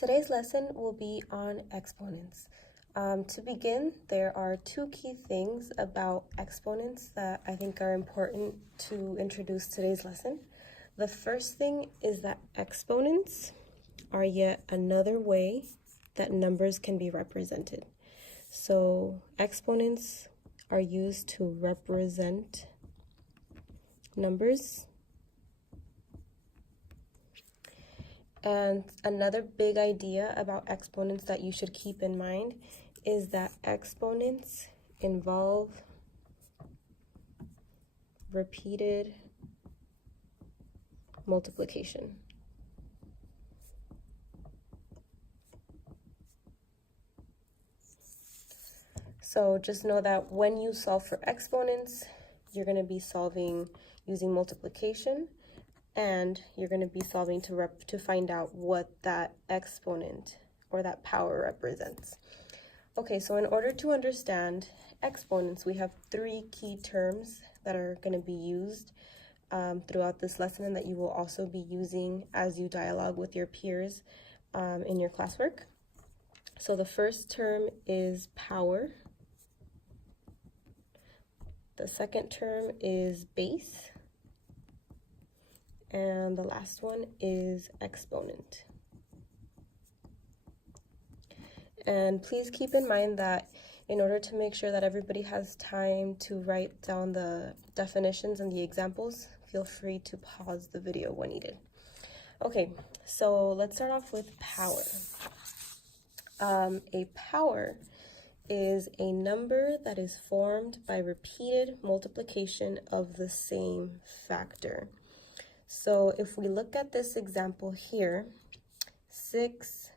Today's lesson will be on exponents. To begin, there are two key things about exponents that I think are important to introduce today's lesson. The first thing is that exponents are yet another way that numbers can be represented. So exponents are used to represent numbers. And another big idea about exponents that you should keep in mind is that exponents involve repeated multiplication. So just know that when you solve for exponents, you're going to be solving using multiplication, and you're going to be solving to find out what that exponent or that power represents. Okay, so in order to understand exponents, we have three key terms that are going to be used throughout this lesson and that you will also be using as you dialogue with your peers in your classwork. So the first term is power. The second term is base. And the last one is exponent. And please keep in mind that in order to make sure that everybody has time to write down the definitions and the examples, feel free to pause the video when needed. Okay, so let's start off with power. A power is a number that is formed by repeated multiplication of the same factor. So if we look at this example here, 6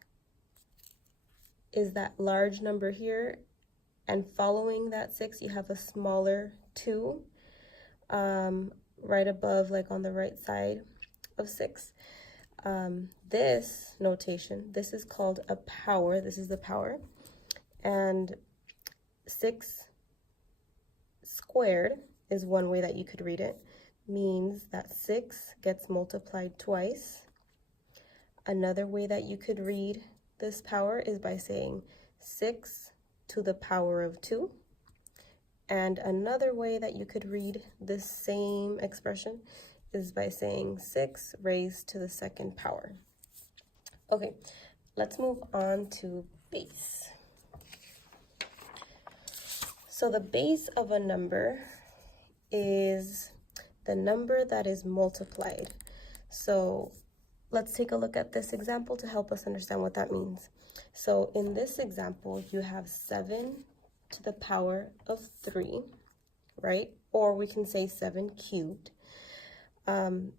is that large number here, and following that 6, you have a smaller 2 right above, like on the right side of 6. This notation, this is called a power. This is the power. And 6 squared is one way that you could read it. Means that 6 gets multiplied twice. Another way that you could read this power is by saying 6 to the power of 2. And another way that you could read this same expression is by saying 6 raised to the second power. Okay, let's move on to base. So the base of a number is the number that is multiplied. So let's take a look at this example to help us understand what that means. So in this example, you have 7 to the power of 3, right? Or we can say 7 cubed. The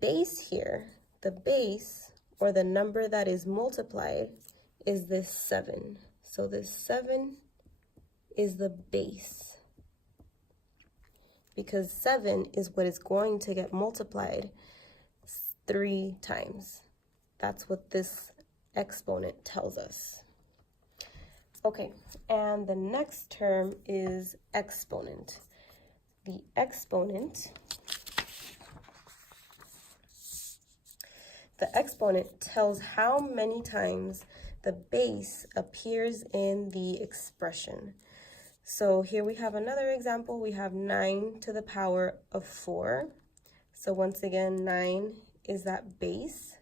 base here, the base or the number that is multiplied is this 7. So this 7 is the base, because 7 is what is going to get multiplied 3 times. That's what this exponent tells us. Okay, and the next term is exponent. The exponent tells how many times the base appears in the expression. So here we have another example. We have 9 to the power of 4. So once again, 9 is that base.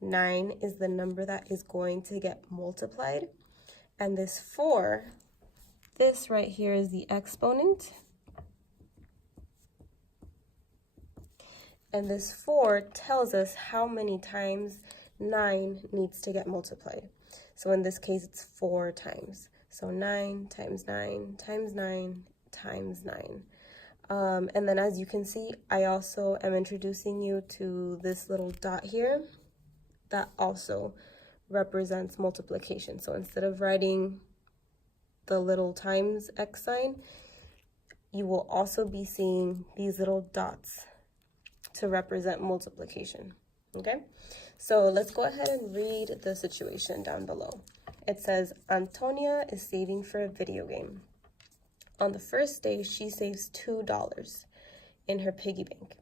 9 is the number that is going to get multiplied. And this 4, this right here is the exponent. And this 4 tells us how many times 9 needs to get multiplied. So in this case, it's 4 times. So 9 times 9 times 9 times 9. And then as you can see, I also am introducing you to this little dot here that also represents multiplication. So instead of writing the little times X sign, you will also be seeing these little dots to represent multiplication. Okay, so let's go ahead and read the situation down below. It says, Antonia is saving for a video game. On the first day, she saves $2 in her piggy bank.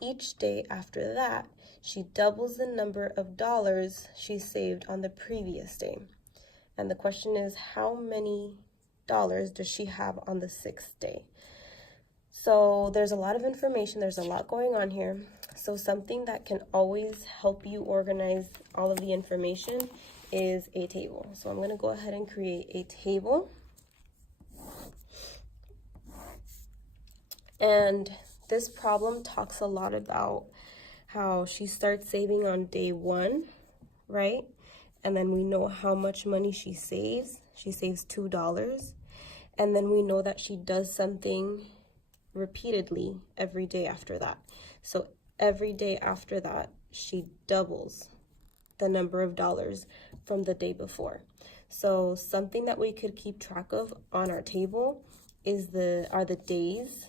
Each day after that, she doubles the number of dollars she saved on the previous day. And the question is, how many dollars does she have on the 6th day? So there's a lot of information, there's a lot going on here. So something that can always help you organize all of the information is a table. So I'm going to go ahead and create a table. And this problem talks a lot about how she starts saving on day 1, right? And then we know how much money she saves. She saves $2. And then we know that she does something repeatedly every day after that. So every day after that, she doubles the number of dollars from the day before. So something that we could keep track of on our table are the days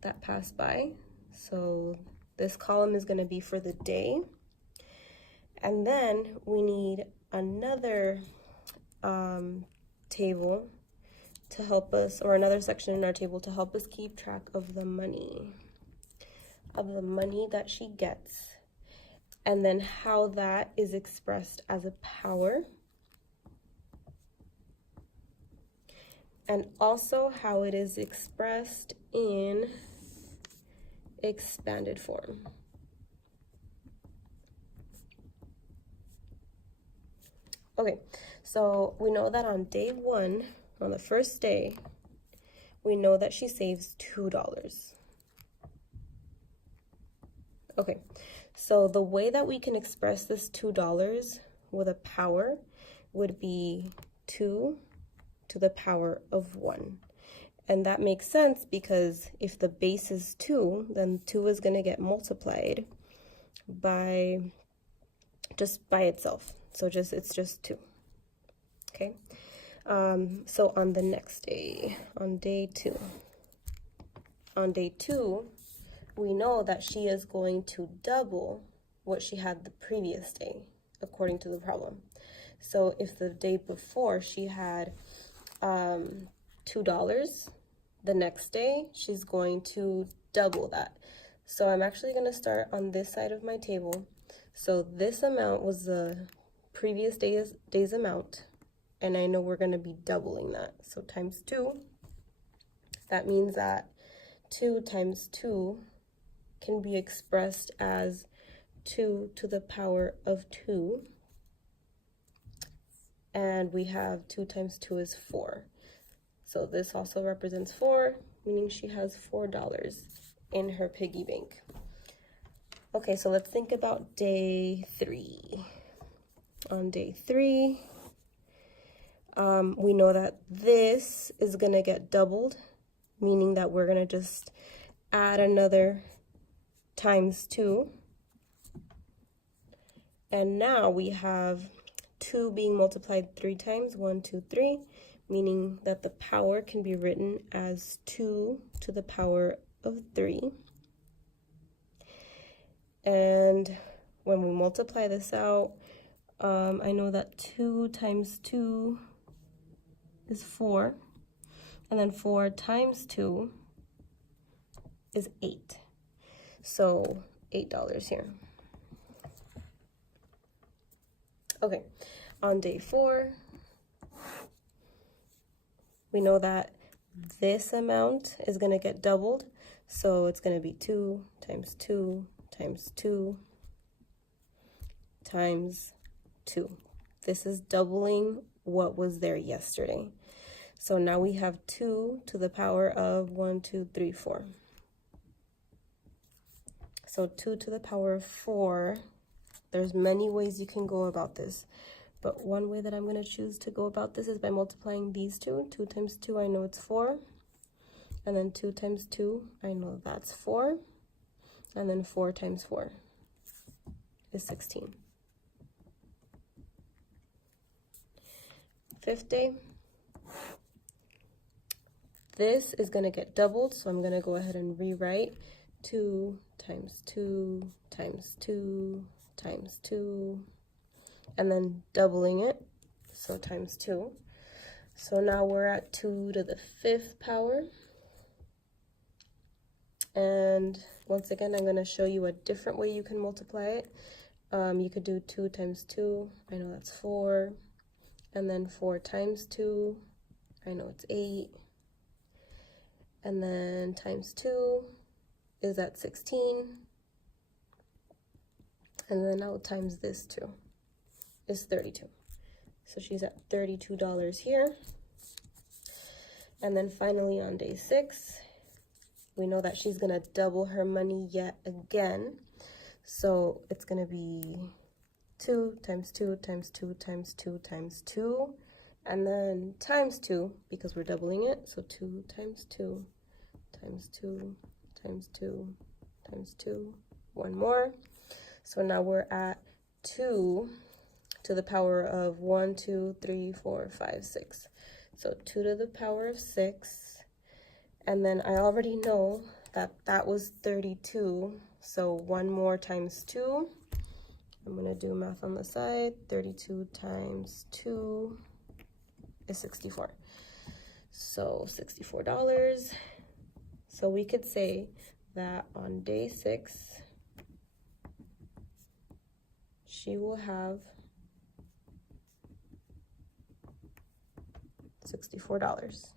that pass by. So this column is going to be for the day. And then we need another table to help us, or another section in our table to help us keep track of the money that she gets, and then how that is expressed as a power, and also how it is expressed in expanded form. Okay, so we know that on day 1, on the first day, we know that she saves $2. Okay, so the way that we can express this $2 with a power would be 2 to the power of 1. And that makes sense because if the base is 2, then 2 is going to get multiplied by itself. So it's just 2. Okay. So on the next day, on day 2, we know that she is going to double what she had the previous day, according to the problem. So if the day before she had $2, the next day she's going to double that. So I'm actually going to start on this side of my table. So this amount was the previous day's amount, and I know we're going to be doubling that. So times 2, that means that 2 times 2 can be expressed as 2 to the power of 2. And we have 2 times 2 is 4. So this also represents 4, meaning she has $4 in her piggy bank. Okay, so let's think about day 3. On day 3, we know that this is going to get doubled, meaning that we're going to just add another times 2. And now we have 2 being multiplied 3 times, 1, 2, 3, meaning that the power can be written as 2 to the power of 3. And when we multiply this out, I know that 2 times 2 is 4, and then 4 times 2 is 8. So $8 here. Okay, on day 4, we know that this amount is going to get doubled, so it's going to be 2 times 2 times 2 times 2. This is doubling what was there yesterday. So now we have 2 to the power of 1, 2, 3, 4. So 2 to the power of 4, there's many ways you can go about this. But one way that I'm going to choose to go about this is by multiplying these two. 2 times 2, I know it's 4. And then 2 times 2, I know that's 4. And then 4 times 4 is 16. 5th day, this is going to get doubled, so I'm going to go ahead and rewrite 2 times 2 times 2 times 2, and then doubling it, so times 2. So now we're at 2 to the 5th power. And once again, I'm going to show you a different way you can multiply it. You could do 2 times 2. I know that's 4. And then 4 times 2. I know it's 8. And then times 2 is at 16. And then I'll times this 2 is 32. So she's at $32 here. And then finally on day 6, we know that she's going to double her money yet again. So it's going to be 2 times 2 times 2 times 2 times 2. And then times 2, because we're doubling it. So 2 times 2 times 2 times 2 times 2. One more. So now we're at 2 to the power of 1, 2, 3, 4, 5, 6. So 2 to the power of 6. And then I already know that that was 32. So 1 more times 2. I'm going to do math on the side. 32 times 2 is 64. So $64. So we could say that on day 6, she will have $64.